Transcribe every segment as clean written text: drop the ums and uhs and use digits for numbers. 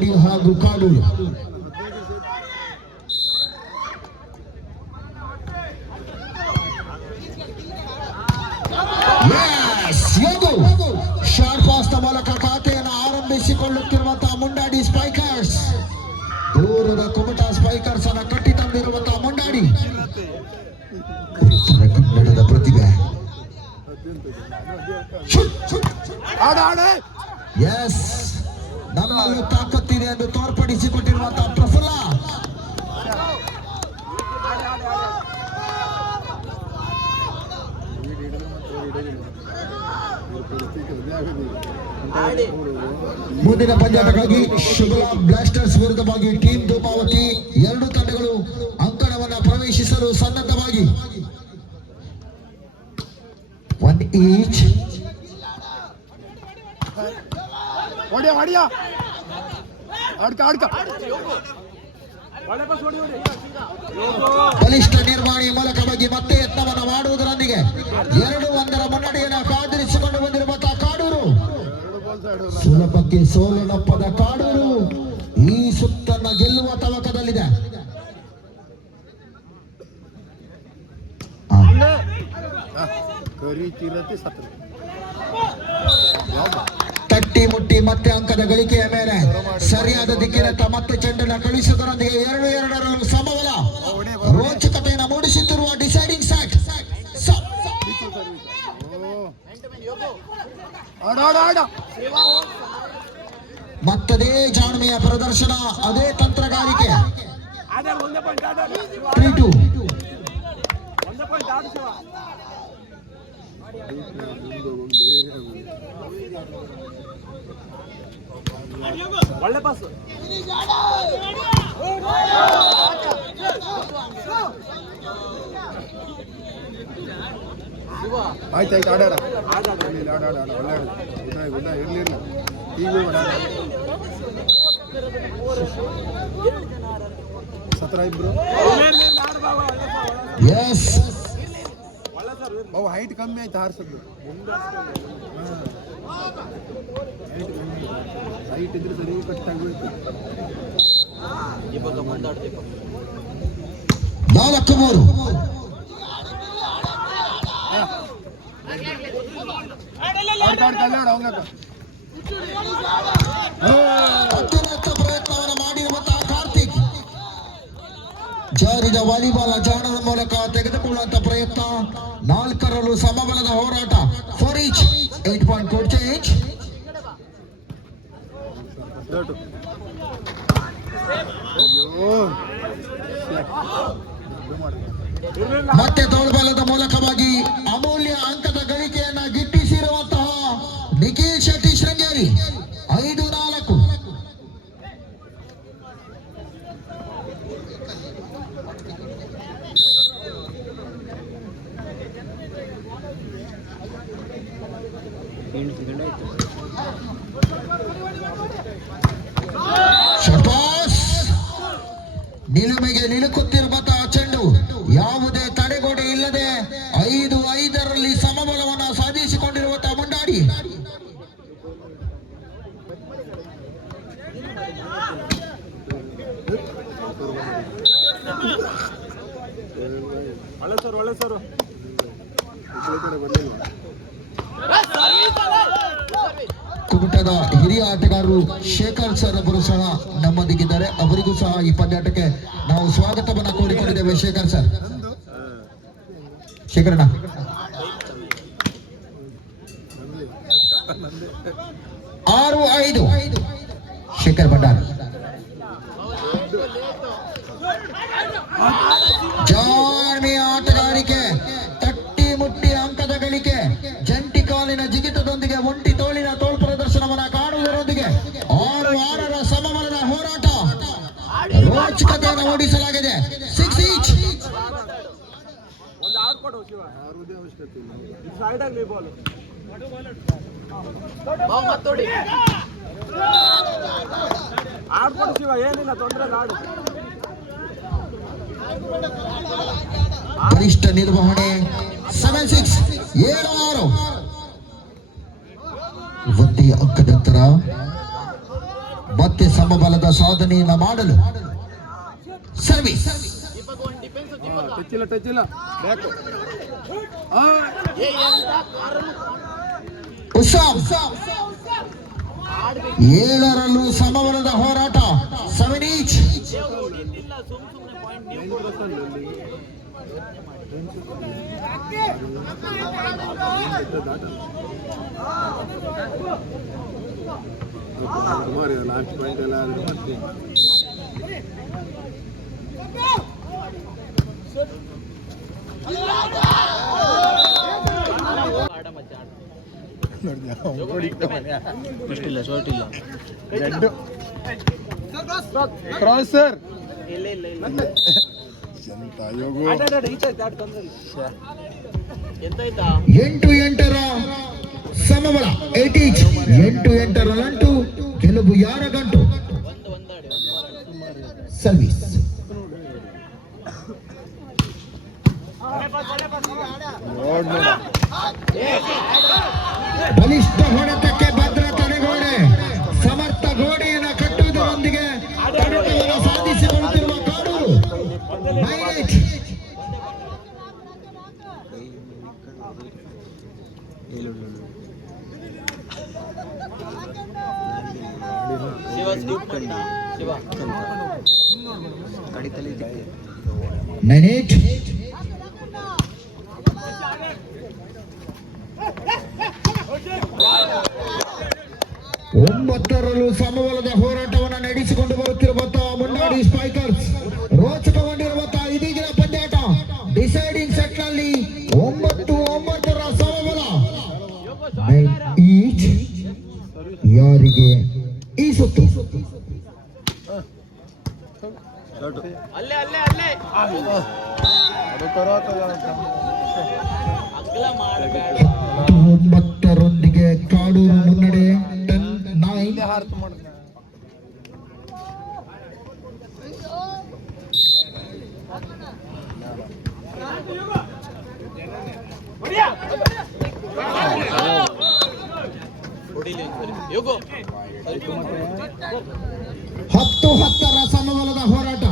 ಮುಂಡಾಡಿ ಹಾಗೂ ಕಾಡೂರು. ಶಾರ್ಟ್ ಪಾಸ್ನ ಮೂಲಕ ಖಾತೆಯನ್ನು ಆರಂಭಿಸಿಕೊಳ್ಳುತ್ತಿರುವಂತಹ ಮುಂಡಾಡಿ ಸ್ಪೈಕರ್ಸ್. ದೂರದ ಕುಮಟಾ ಸ್ಪೈಕರ್ಸ್ ಅನ್ನು ಕಟ್ಟಿ ತಂದಿರುವಂತಹ ಮುಂಡಾಡಿ ಕನ್ನಡದ ಪ್ರತಿಭೆ. ಎಸ್, ನಮ್ಮಲ್ಲೂ ತಾಕತ್ತಿದೆ ಎಂದು ತೋರ್ಪಡಿಸಿಕೊಟ್ಟಿರುವಂತಹ ಪ್ರಫುಲ್ಲ. ಮುಂದಿನ ಪಂದ್ಯಾಟಕ್ಕಾಗಿ ಶುಭಲಾ ಬ್ಲಾಸ್ಟರ್ಸ್ ವಿರುದ್ಧವಾಗಿ ಟೀಮ್ ಧೂಮಾವತಿ ಎರಡು ತಂಡಗಳು ಅಂಕಣವನ್ನು ಪ್ರವೇಶಿಸಲು ಸನ್ನದ್ಧವಾಗಿ. One each. ಬಲಿಷ್ಠ ನಿರ್ವಹಣೆಯ ಮೂಲಕವಾಗಿ ಮತ್ತೆ ಯತ್ನವನ್ನು ಮಾಡುವುದರೊಂದಿಗೆ 2-1 ಮುನ್ನಡೆಯನ್ನು ಕಾದಿರಿಸಿಕೊಂಡು ಬಂದಿರುವಂತಹ ಕಾಡೂರು. ಸುಲಭಕ್ಕೆ ಸೋಲನಪ್ಪದ ಕಾಡೂರು ಈ ಸುತ್ತನ್ನ ಗೆಲ್ಲುವ ತವಕದಲ್ಲಿದೆ. ತಟ್ಟಿ ಮುಟ್ಟಿ ಮತ್ತೆ ಅಂಕದ ಗಳಿಕೆಯ ಮೇಲೆ ಸರಿಯಾದ ದಿಕ್ಕಿನತ್ತ ಮತ್ತೆ ಚೆಂಡನ್ನು ಕಳಿಸುವುದರೊಂದಿಗೆ 2-2 ಸಮಬಲ ರೋಚಕತೆಯನ್ನು ಮೂಡಿಸುತ್ತಿರುವ ಡಿಸೈಡಿಂಗ್ ಸ್ಯಾಟ್. ಮತ್ತದೇ ಜಾಣ್ಮೆಯ ಪ್ರದರ್ಶನ, ಅದೇ ತಂತ್ರಗಾರಿಕೆ. 3-2. ಒಳ್ಳೆ ಪಾಸ್. ಆಯ್ತು ಆಡಾಡ ಇರಲಿಲ್ಲ ಈಗ ಸತ್ರ ಇಬ್ರು. ಅವು ಹೈಟ್ ಕಮ್ಮಿ ಆಯ್ತು ಹಾರಿಸೋದು. ಹೈಟ್ ಇದ್ರೆ ಸರಿ ಕಟ್ ಆಗಬೇಕು. 4-3. ಪ್ರಯತ್ನವನ್ನು ಮಾಡಿರುವಂತಹ ಕಾರ್ತಿಕ್ ಜಾರಿದ ವಾಲಿಬಾಲ್ ಜಾಣದ ಮೂಲಕ ತೆಗೆದುಕೊಳ್ಳುವಂತಹ ಪ್ರಯತ್ನ. 4 ಸಮಬಲದ ಹೋರಾಟ. 4 each. 8 point code change. ಮತ್ತೆ ತೋಳ್ಬಲದ ಮೂಲಕವಾಗಿ ಅಮೂಲ್ಯ ಅಂಕದ ಗಳಿಕೆಯನ್ನ ಗಿಟ್ಟಿಸಿರುವಂತಹ ನಿಖಿಲ್ ಶೆಟ್ಟಿ ಶೃಂಗೇರಿ. 5-4. ಶಬಾಸ್. ನಿಲುಮೆಗೆ ನಿಲುಕುತ್ತಿರುವಂತಹ ಚೆಂಡು ಯಾವುದೇ ತಡೆಗೋಡೆ ಇಲ್ಲದೆ 5-5 ಸಮಬಲವನ್ನು ಸಾಧಿಸಿಕೊಂಡಿರುವಂತಹ ಮುಂಡಾಡಿ. ಒಳ್ಳೆ ಸರ್. ಕುಮಟದ ಹಿರಿಯ ಆಟಗಾರರು ಶೇಖರ್ ಸರ್ ಅವರು ಸಹ ನಮ್ಮೊಂದಿಗಿದ್ದಾರೆ. ಅವರಿಗೂ ಸಹ ಈ ಪಂದ್ಯಾಟಕ್ಕೆ ನಾವು ಸ್ವಾಗತವನ್ನು ಕೋರಿಕೊಂಡಿದ್ದೇವೆ. ಶೇಖರ್ ಸರ್, ಶೇಖರಣ್ಣ. 6-5 ಶೇಖರ್ ಭಂಡಾರ್. ಜಾಣ್ಮೆಯ ಆಟಗಾರಿಕೆ, ತಟ್ಟಿ ಮುಟ್ಟಿ ಅಂಕದ ಗಳಿಕೆ, ಜಂಟಿ ಕಾಲಿನ ಜಿಗಿತದೊಂದಿಗೆ ಒಂಟಿ ತೋಳಿನ ತೋಳು ಪ್ರದರ್ಶನವನ್ನು ಕಾಣುವುದರೊಂದಿಗೆ 6-6 ಸಮಬಲದ ಹೋರಾಟ ರೋಚಕತೆಯನ್ನು ಮೂಡಿಸಲಾಗಿದೆ. 6 each. ಏನಿಲ್ಲ ತೊಂದರೆ. ಬಲಿಷ್ಠ ನಿರ್ವಹಣೆ. 7-6. 7-6. ಒಂದೇ ಅಂಕದ ನಂತರ ಮತ್ತೆ ಸಮಬಲದ ಸಾಧನೆಯನ್ನ ಮಾಡಲು ಸರ್ವಿಸ್. ಟಚ್ ಇಲ್ಲ ಬ್ಯಾಕ್ ಉಸಾಮ್ 7ರಲ್ಲೂ ಸಮಬಲದ ಹೋರಾಟ. 7 ಈಚ್. ಲಾಸ್ಟ್ ಪಾಯಿಂಟ್ ಎಲ್ಲ ಆದ್ರೆ ಮತ್ತೆ ಕ್ರಾಸ್ ಸರ್ ಎಂಟು 8ರ ಸಮಬಲ. 8 ಈಚ್. 8 ನಂಟು ಕೆಲವು ಯಾರ ಗಂಟು. ಸರ್ವಿಸ್. ಬಲಿಷ್ಠ ಹೊಡೆತಕ್ಕೆ ಭದ್ರ ತಡೆಗೋಡೆ. ಸಮರ್ಥ ಗೋಡೆಯನ್ನು ಕಟ್ಟುವುದರೊಂದಿಗೆ ತಡೆತವನ್ನು ಸಾಧಿಸಿಕೊಳ್ಳುತ್ತಿರುವ ಕಾಡೂರು. 9 8. ಒಂಬತ್ತರಲ್ಲೂ ಸಮಬಲದ ಹೋರಾಟವನ್ನು ನಡೆಸಿಕೊಂಡು ಬರುತ್ತಿರುವಂತಹ ಮುನ್ನಾಡಿ ಸ್ಪೈಕರ್ಸ್ ರೋಚಕಗೊಂಡಿರುವಂತಹ ಇದೀಗಿನ ಪಂದ್ಯಾಟ. ಡಿಸೈಡಿಂಗ್ ಸೆಟ್ ನಲ್ಲಿ 9-9ರ ಸಮಬಲ. ಈಚ್ ಯಾರಿಗೆ ಈ ಸುತ್ತು. ಒಂಬತ್ತರೊಂದಿಗೆ ಕಾಡೂರು ಮುನ್ನಡೆ. 10-9. ಹತ್ತು 10ರ ಸಮಬಲದ ಹೋರಾಟ.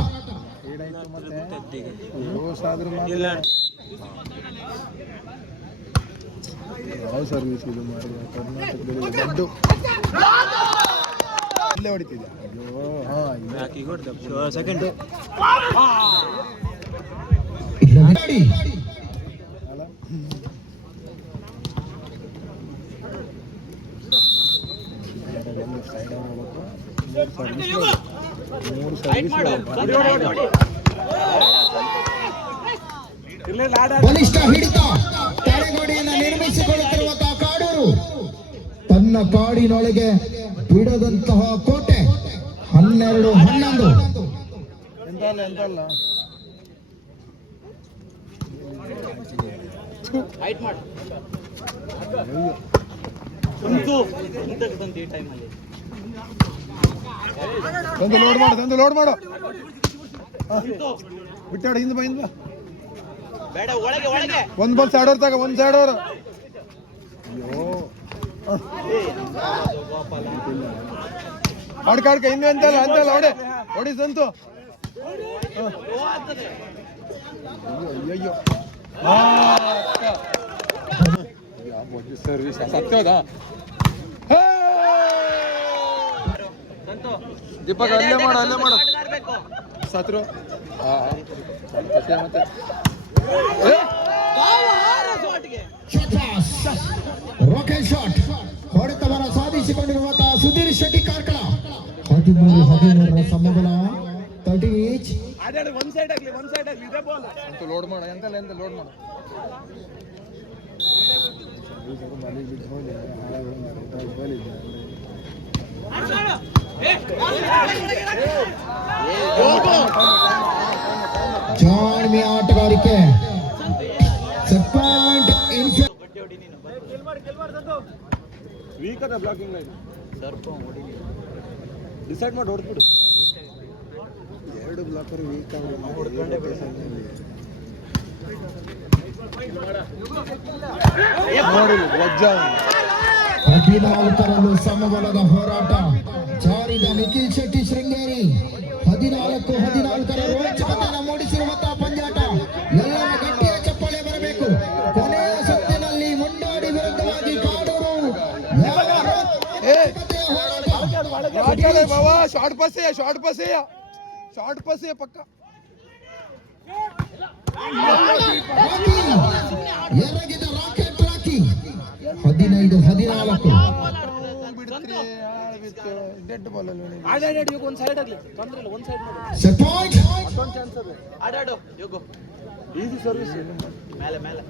ಯಾವ ಸರ್ವಿಸ್ ಇದು ಮಾಡಿ ಕರ್ನಾಟಕದಲ್ಲಿ ದೊಡ್ಡ ಇಲ್ಲೇ ಹೊಡಿತಿದ್ಯಾ. ಸೆಕೆಂಡ್ ಬಲಿಷ್ಠ ಹಿಡಿತ ತಡೆಗೋಡೆಯನ್ನು ನಿರ್ಮಿಸಿಕೊಳ್ಳುತ್ತಿರುವಂತಹ ಕಾಡೂರು ತನ್ನ ಕಾಡಿನೊಳಗೆ ಬಿಡದಂತಹ ಕೋಟೆ. 12-11. ಎಂತಲ್ಲ ತಂದು ಲೋಡ್ ಮಾಡು ಬಿಟ್ಟಾಡ ಹಿಂದೆ ಬಾ ಹಿಂದೆ ಒಂದ್ ಬಾಲ್ ಸೈಡ್ ಅವ್ರ ತಗ ಒಂದ್ ಸೈಡ್ ಅವ್ರ. ಅಯ್ಯೋ ಆಡ್ಕಾಡ್ಕ ಹಿಂದೆ ಅಂತಲ್ಲ ಹೊಡೆ ಹೊಡಿ ಸಂತು. ಅಯ್ಯಯ್ಯೋ ಸರ್ವಿಸ್ ಸತ್ಯದ ದೀಪಕ್ ಅಲ್ಲೇ ಮಾಡು ಸತ್ರು ಮತ್ತೆ ರಾಕೆಟ್ ಶಾಟ್ ಹೊಡೆತವನ್ನು ಸಾಧಿಸಿಕೊಂಡಿರುವಂತಹ ಸುಧೀರ್ ಶೆಟ್ಟಿ ಕಾರ್ಕಳ. 13-13ರ ಸಮಬಲ. 30 ಈಚ್. ಲೋಡ್ ಮಾಡ ಎಂತ ಲೋಡ್ ಮಾಡು. ಜಾಣ್ಮೆ ಆಟಗಾರಿಕೆ. ವೀಕ್ ಅದ ಬ್ಲಾಕಿಂಗ್ ಲೈನ್ ಡಿಸೈಡ್ ಮಾಡಿ ಹೊಡೆದ್ಬಿಡು. 2 ಬ್ಲಾಕರ್ ವೀಕ್ ನೋಡಿ ವಜ್ಜ 14ರಲ್ಲೂ ಸಮಬಲದ ಹೋರಾಟ ಜಾರಿದ ನಿಖಿಲ್ ಶೆಟ್ಟಿ ಶೃಂಗೇರಿ 14-14ರ ರೋಚಕತೆಯನ್ನು ಮೂಡಿಸಿರುವಂತಹ ಪಂದ್ಯಾಟ. ಎಲ್ಲರ ಗಟ್ಟಿಯ ಚಪ್ಪಾಳೆ ಬರಬೇಕು. ಕೊನೆಯ ಸುತ್ತಿನಲ್ಲಿ ಮುಂಡಾಡಿ ವಿರುದ್ಧವಾಗಿ ಕಾಡೂರು ಯಾವ ರೋಚಕತೆಯ ಹೋರಾಟ. बाबा शॉर्ट पास है पक्का ಎರಗಿದ ರಾಕೆಟ್ ರಾಕಿ 15-14 ಡೆಡ್ ಬಾಲ್ ಅಲ್ಲಿ ಆಡಾಡಿ ಒಂದು ಸೈಡ್ ಆಗಲಿ ತೊಂದ್ರೆ ಇಲ್ಲ, ಒಂದು ಸೈಡ್ ಮಾಡಿ ಸೆಟ್ ಪಾಯಿಂಟ್. ಮತ್ತೊಂದು ಚಾನ್ಸ್ ಅದು. ಆಡಾಡು ಯೋಗೋ ಈಸಿ ಸರ್ವಿಸ್ ಮೇಲೆ ಮೇಲೆ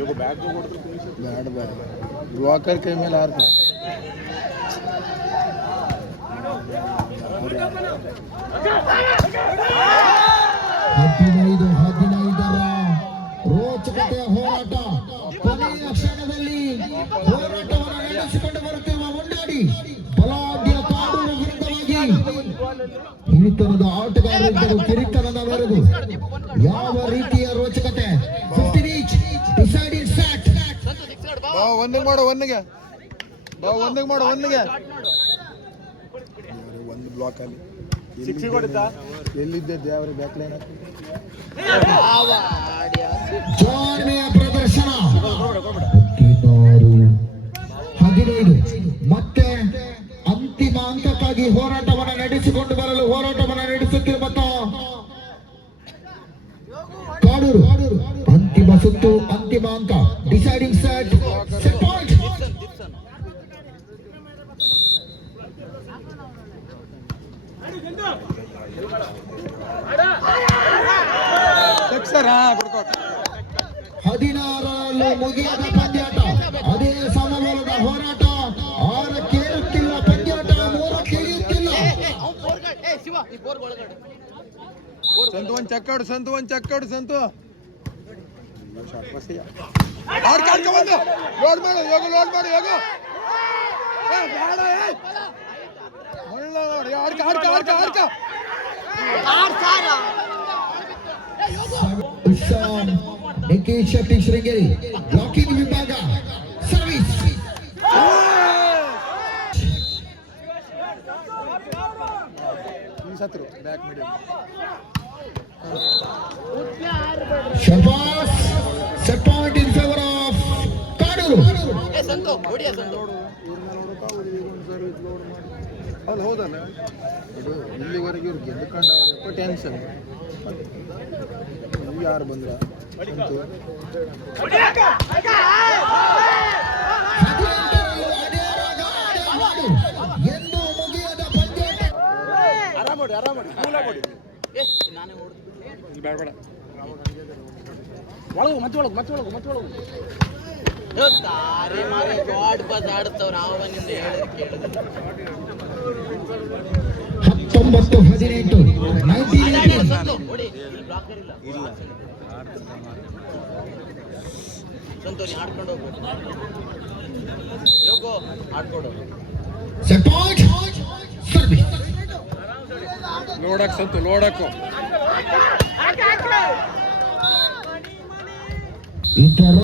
ಯೋಗೋ ಬ್ಯಾಕ್ ಕೊಡ್ತಾರೆ ಫಿನಿಶ್ ಬ್ಯಾಡ್ ಬ್ಲಾಕರ್ ಕೈ ಮೇಲೆ ಹಾರ್ತಾರೆ. 15-15ರ ರೋಚಕತೆಯ ಹೋರಾಟ. ಕೊನೆಯ ಕ್ಷಣದಲ್ಲಿ ಹೋರಾಟವನ್ನು ನಡೆಸಿಕೊಂಡು ಬರುತ್ತಿರುವ ಮುಂಡಾಡಿ ಬಲಾಢ್ಯ ಕಾಡೂರು ವಿರುದ್ಧವಾಗಿ ಹಿರಿತನದ ಆಟಗಾರರಿದ್ದರು ಕಿರಿತನದವರೆಗೂ ಯಾವ ರೀತಿಯ ರೋಚಕತೆ. 15 each ಡಿಸೈಡಿಂಗ್ ಸ್ಯಾಟ್. ಒಂದಿಗೆ ಮಾಡು ಒಂದಿಗೆ ಒಂದು ಬ್ಲಾಕ್ ಅಲ್ಲಿ ಸಿಕ್ಸಿ ಹೊಡಿತಾ ಎಲ್ಲಿದ್ದೆ ದೇವರ ಬ್ಯಾಕ್ ಲೈನ್ ಜಾಣ್ಮೆಯ ಪ್ರದರ್ಶನ. 16-15 ಮತ್ತೆ ಅಂತಿಮ ಅಂಕಕ್ಕಾಗಿ ಹೋರಾಟವನ್ನು ನಡೆಸಿಕೊಂಡು ಬರಲು ಹೋರಾಟವನ್ನು ನಡೆಸುತ್ತಿರುವಂತಹ ಕಾಡೂರು. ಅಂತಿಮ ಸುತ್ತು, ಅಂತಿಮ ಅಂಕ, ಡಿಸೈಡಿಂಗ್ ಸೆಟ್ ಪಾಯಿಂಟ್. ಸರ್ 16ರಲ್ಲೂ ಮುಗಿಯದ ಪಂದ್ಯಾಟ. ಅದೇ ಸಮಬಲದ ಹೋರಾಟ. 6ಕ್ಕೆ ಏರುತ್ತಿಲ್ಲ ಪಂದ್ಯಾಟ, 3ಕ್ಕೆ ಇಳಿಯುತ್ತಿಲ್ಲ. ಸಂತು ಒಂದು ಚೆಕ್ಕಾಡು ಸಂತು ಶಾರ್ಟ್ ಪಾಸ್ ಆಡ್ ಕಾಡ್ಕ ಬಂದು ಲೋಡ್ ಮಾಡು ಯೋಗ ಬೇಡ ಒಳ್ಳೆ ನೋಡಿ ಆಡ್ಕ ಉತ್ಸಾಹ್ ನಿಖಿಲ್ ಶೆಟ್ಟಿ ಶೃಂಗೇರಿ ಬ್ಲಾಕಿಂಗ್ ವಿಭಾಗ ಸರ್ವಿಸ್. ಈ ಸತ್ರು ಬ್ಯಾಕ್ ಮೀಡಿಯಂ ಶಬಾಸ್. Set point in favour of Kadur. ಅಲ್ಲಿ ಹೌದಲ್ಲ ಇದು ಇಲ್ಲಿವರೆಗೆ ಇವ್ರು ಗೆದ್ದುಕೊಂಡು ಅವ್ರು ಎಪ್ಪ ಟೆನ್ಷನ್ ಯಾರು ಬಂದ್ರ ಸಂತು 18ರಲ್ಲೂ ಅದೇ ರಾಗ, ಅದೇ ಹಾಡು. ಎಂದೂ ಮುಗಿಯದ ಪಂದ್ಯಾಟ. ಆರಾಮಾಡಿ ಕೂಲ ಕೊಡಿ ಬೇಡ ಒಳಗು ಮತ್ತೆ ಒಳಗು ತಾರೆ ಮಾರೆ ಗಾಡ್ ಬಸ್ ಆಡ್ತವ್ರ ಅವನಿಂದ ಕೇಳಿದ್ರೆ 19-18 ನೋಡಿ ಬ್ಲಾಕರ್ ಇಲ್ಲ ಸಂತೋಷ್ ಆಡ್ಕೊಂಡು ಹೋಗ್ಬೇಕು ಯೋಗೋ ಆಡ್ಕೊಂಡು ಸೆಟ್ ಪಾಯಿಂಟ್ ಸರ್ವಿಸ್. ಲೋಡಕ್ ಸಂತು ಲೋಡಕ್ಕು ಇತರ